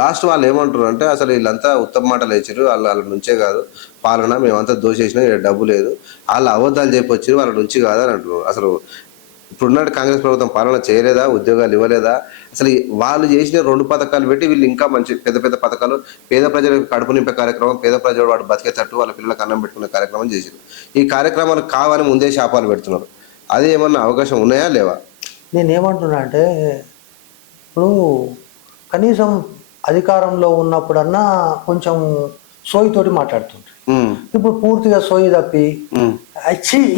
Last వాళ్ళు ఏమంటారు అంటే అసలు వీళ్ళంతా ఉత్తమ మాటలు వేసారు వాళ్ళు వాళ్ళ నుంచే కాదు. పాలన మేమంతా దోషేసినా ఇక్కడ డబ్బు లేదు. వాళ్ళు అబద్ధాలు చెప్పొచ్చారు వాళ్ళ నుంచి కాదు అని అంటున్నారు. అసలు ఇప్పుడున్న కాంగ్రెస్ ప్రభుత్వం పాలన చేయలేదా? ఉద్యోగాలు ఇవ్వలేదా? అసలు వాళ్ళు చేసిన రెండు పథకాలు పెట్టి వీళ్ళు ఇంకా మంచి పెద్ద పెద్ద పథకాలు పేద ప్రజలకు కడుపు నింపే కార్యక్రమం పేద ప్రజలు వాడు బతికేటట్టు వాళ్ళ పిల్లలకు అన్నం పెట్టుకునే కార్యక్రమం చేశారు ఈ కార్యక్రమాలు కావాలని ముందే శాపాలు పెడుతున్నారు. అది ఏమన్నా అవకాశం ఉన్నాయా లేవా? నేను ఏమంటున్నా అంటే ఇప్పుడు కనీసం అధికారంలో ఉన్నప్పుడన్నా కొంచెం సోయితోటి మాట్లాడుతుంటారు ఉమ్, ఇప్పుడు పూర్తిగా సోయి తప్పి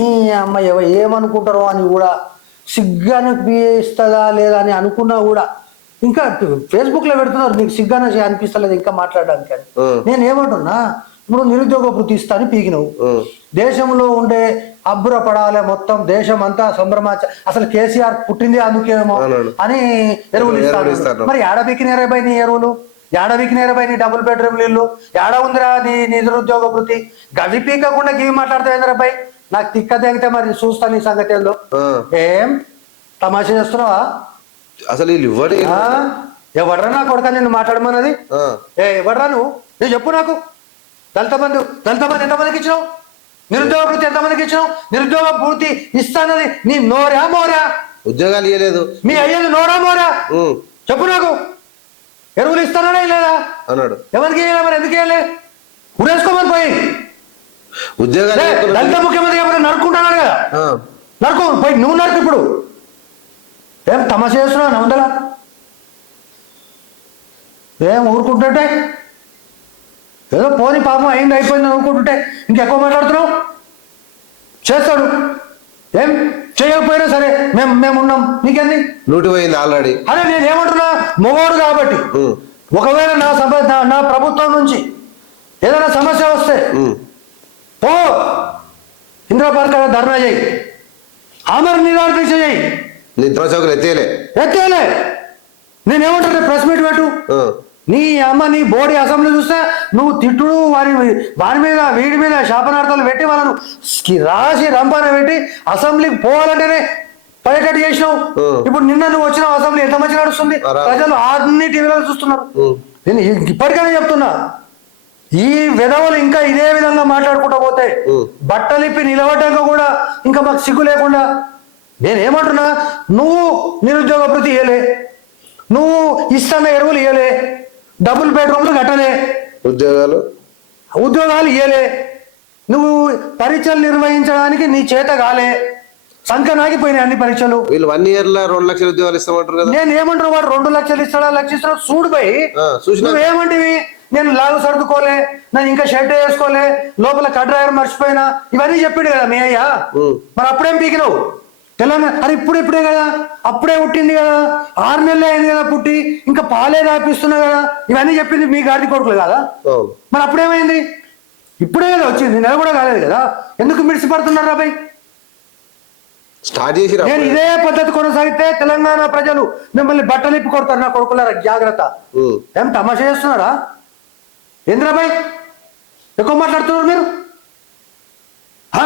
ఈ అమ్మాయి ఎవ- ఏమనుకుంటారో అని కూడా సిగ్గాను ఇస్తుందా లేదా అని అనుకున్నా కూడా ఇంకా ఫేస్బుక్లో పెడుతున్నారు నీకు సిగ్గాన అనిపిస్తలేదు ఇంకా మాట్లాడడానికి అని. నేను ఏమంటున్నా ఇప్పుడు నిరుద్యోగ వృత్తి ఇస్తా అని పీకినవు. దేశంలో ఉండే అబ్బుర పడాలి మొత్తం దేశం అంతా సంభ్రమాచ అసలు కేసీఆర్ పుట్టింది అందుకేమో. అని ఎరువులు ఇస్తారు. మరి ఏడబిక్కిన ఇరవై నీ ఎరువులు? ఏడబిక్కిన ఇరవై నీ డబుల్ బెడ్రూమ్ ఇల్లు? ఏడ ఉందిరా నీ నిరుద్యోగ వృత్తి? గవి పీకకుండా గివి మాట్లాడతావు రాబాయ్ నాకు తిక్క తెగితే మరి చూస్తా నీ సంగతి ఏందో. ఏం? తమాషా చేస్తున్నావా? అసలు? ఎవడ్రా నా కొడుక నిన్ను మాట్లాడమన్నది? ఏ ఎవడ్రా నువ్వు? నువ్వు చెప్పు నాకు. దళిత బంధు దళిత బంధు ఎంతమందికి ఇచ్చినావు? నిరుద్యోగ వృత్తి ఎంతమందికి ఇచ్చినావు? నిరుద్యోగ పూర్తి ఇస్తానది నీ నోరా మోరా? ఉద్యోగాలు ఇవ్వలేదు మీ అయ్యేది నోరా మోరా? చెప్పు నాకు. ఎరువులు ఇస్తానా లేదా అన్నాడు. ఎవరికి మరి? ఎందుకు ఇవ్వాలి ఉరేసుకోమని పోయి. ఉద్యోగాలు దళిత ముఖ్యమంత్రి ఎప్పుడు నరుకుంటున్నాడు కదా? నరుకు పోయి నువ్వు నరుకు ఇప్పుడు. ఏం తమాషా చేస్తున్నావు? నవందల ఏం ఊరుకుంటుంటే ఏదో పోని పాపం అయింది అయిపోయింది ఊరుకుంటుంటే ఇంకెక్కువ మాట్లాడుతున్నావు? చేస్తాడు. ఏం? చేయకపోయినా సరే మేము మేము ఉన్నాం. నీకేంది నూటి పోయింది ఆల్రెడీ. అదే నేను ఏమంటున్నా మొగోడు కాబట్టి. ఒకవేళ నా సభ నా- ప్రభుత్వం నుంచి ఏదైనా సమస్య వస్తే పో. ఇందిరా పార్క్ ధర్నా చేయి. ఆమర నిరాహార దీక్ష చేయి. నిద్ర చౌకలు ఎత్తేలే ఎత్తేలే నేనేమంటున్నా ప్రెస్ మీట్ పెట్టు. నీ అమ్మ నీ బోడీ అసెంబ్లీ చూస్తే నువ్వు తిట్టుడు వారి వారి మీద వీడి మీద శాపనార్థాలు పెట్టి వాళ్ళను రాసి రంపాన పెట్టి అసెంబ్లీకి పోవాలంటేనే పడేటట్టు చేసినావు. ఇప్పుడు నిన్న నువ్వు వచ్చిన అసెంబ్లీ ఎంత మంచి నడుస్తుంది. ప్రజలు అన్ని టీవీలో చూస్తున్నారు. నేను ఇప్పటికైనా చెప్తున్నా ఈ విధవలు ఇంకా ఇదే విధంగా మాట్లాడుకుంటూ పోతే. బట్టలిప్పి నిలబడ్డాక కూడా ఇంకా మాకు సిగ్గు లేకుండా. నేనేమంటున్నా నువ్వు నిరుద్యోగ భృతి ఇయ్యలే. నువ్వు ఇస్తున్న ఎరువులు ఇయ్యలే. డబుల్ బెడ్రూమ్లు కట్టలే ఉద్యోగాలు? ఉద్యోగాలు ఇయ్యలే. నువ్వు పరీక్షలు నిర్వహించడానికి నీ చేత కాలే. సంకనాగిపోయినాయి అన్ని పరీక్షలు. వీళ్ళు వన్ ఇయర్లో రెండు లక్షల ఉద్యోగాలు ఇస్తామంటారు కదా. నేను ఏమంటారు వాడు రెండు లక్షలు ఇస్తాడా లక్ష ఇస్తాడా? చూడు పోయి ఆ, చూసినా నువ్వేమంటివి నేను లాగు సర్దుకోలే. నేను ఇంకా షర్ట్ వేసుకోలే. లోపల కడ్రాయర్ మర్చిపోయినా ఇవన్నీ చెప్పిండు కదా మీ అయ్యా. మరి అప్పుడేం పీకినావు? తెలంగాణ అరే ఇప్పుడు ఇప్పుడే కదా అప్పుడే పుట్టింది కదా ఆరు నెలలే అయింది కదా పుట్టి ఇంకా పాలే రాపిస్తున్నా కదా ఇవన్నీ చెప్పింది మీ గాడి కొడుకులు కదా? మరి అప్పుడేమైంది? ఇప్పుడే కదా వచ్చింది నెల కూడా కాలేదు కదా ఎందుకు మిడిసి పడుతున్నారు రాబాయ్ స్టార్ట్ చేసి నేను ఇదే పద్ధతి కొనసాగితే తెలంగాణ ప్రజలు మిమ్మల్ని బట్టలిప్పి కొడతారు నా కొడుకులారా జాగ్రత్త. ఏం తమాషా చేస్తున్నారా? ఇంద్రాబాయ్ ఎక్కువ మాట్లాడుతున్నారు మీరు? హా,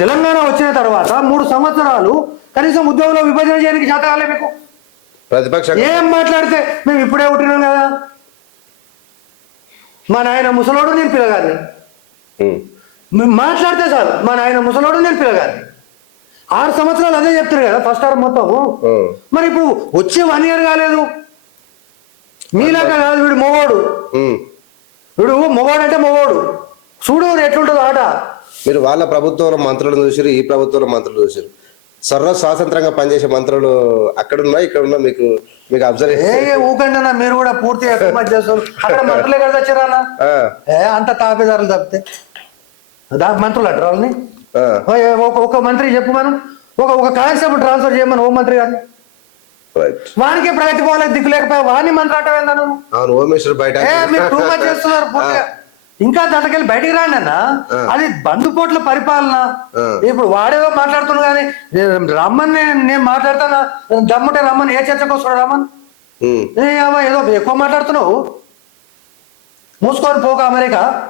తెలంగాణ వచ్చిన తర్వాత మూడు సంవత్సరాలు కనీసం ఉద్యోగంలో విభజన చేయడానికి చేత కాలే మీకు. ప్రతిపక్షంగా ఏం మాట్లాడితే మేము ఇప్పుడే పుట్టినాం కదా. మా నాయన ముసలోడు నేను ఉమ్, మేము మాట్లాడితే చాలు మా నాయన ముసలోడు నేను పిల్లగాన్ని ఆరు సంవత్సరాలు అదే చెప్తారు కదా ఫస్ట్ టర్మ్ మొత్తం ఉమ్, మరి ఇప్పుడు వచ్చే వన్ ఇయర్ కాలేదు. మీలాగా కాదు వీడు మొగోడు. వీడు మొగోడు అంటే మొగోడు. చూడు ఎట్లుంటుందో ఆట. మీరు వాళ్ళ ప్రభుత్వంలో మంత్రులను చూసారు ఈ ప్రభుత్వంలో మంత్రులు చూసారు సర్వ స్వాతంత్రంగా పనిచేసే మంత్రులు అక్కడ ఉన్నా ఇక్కడ ఉన్నా మీకు మీకు అబ్జర్వ్ ఊకండి మీరు కూడా పూర్తిగా ఎక్కువ చేస్తారు. అక్కడ మంత్రులే కదా వచ్చారా అంత తాపేదారులు తప్పితే. దా మంత్రులు అంటారు వాళ్ళని? ఒక మంత్రి చెప్పు మనం. ఒక ఒక కానిస్టేబుల్ ట్రాన్స్ఫర్ చేయమని ఓ మంత్రి గారిని. వానికి ప్రగతి పోలేదు దిక్కు లేకపోయా వాణి మంత్రి అంటావేందా నువ్వు అవును హోమ్ మినిస్టర్ బయట ఏ మీరు టూ మచ్ చేస్తున్నారు. ఇంకా దాంట్లోకెళ్ళి బయటికి రాండి అన్న. అది బందుపోట్ల పరిపాలన. ఇప్పుడు వాడేదో మాట్లాడుతున్నాడు కానీ రమ్మని నేను- నేను మాట్లాడతానా? దమ్ముంటే రమ్మని ఏ చర్చకు వస్తాడు రమ్మని? ఏదో ఎక్కువ మాట్లాడుతున్నావు. మూసుకొని పోక అమెరికా.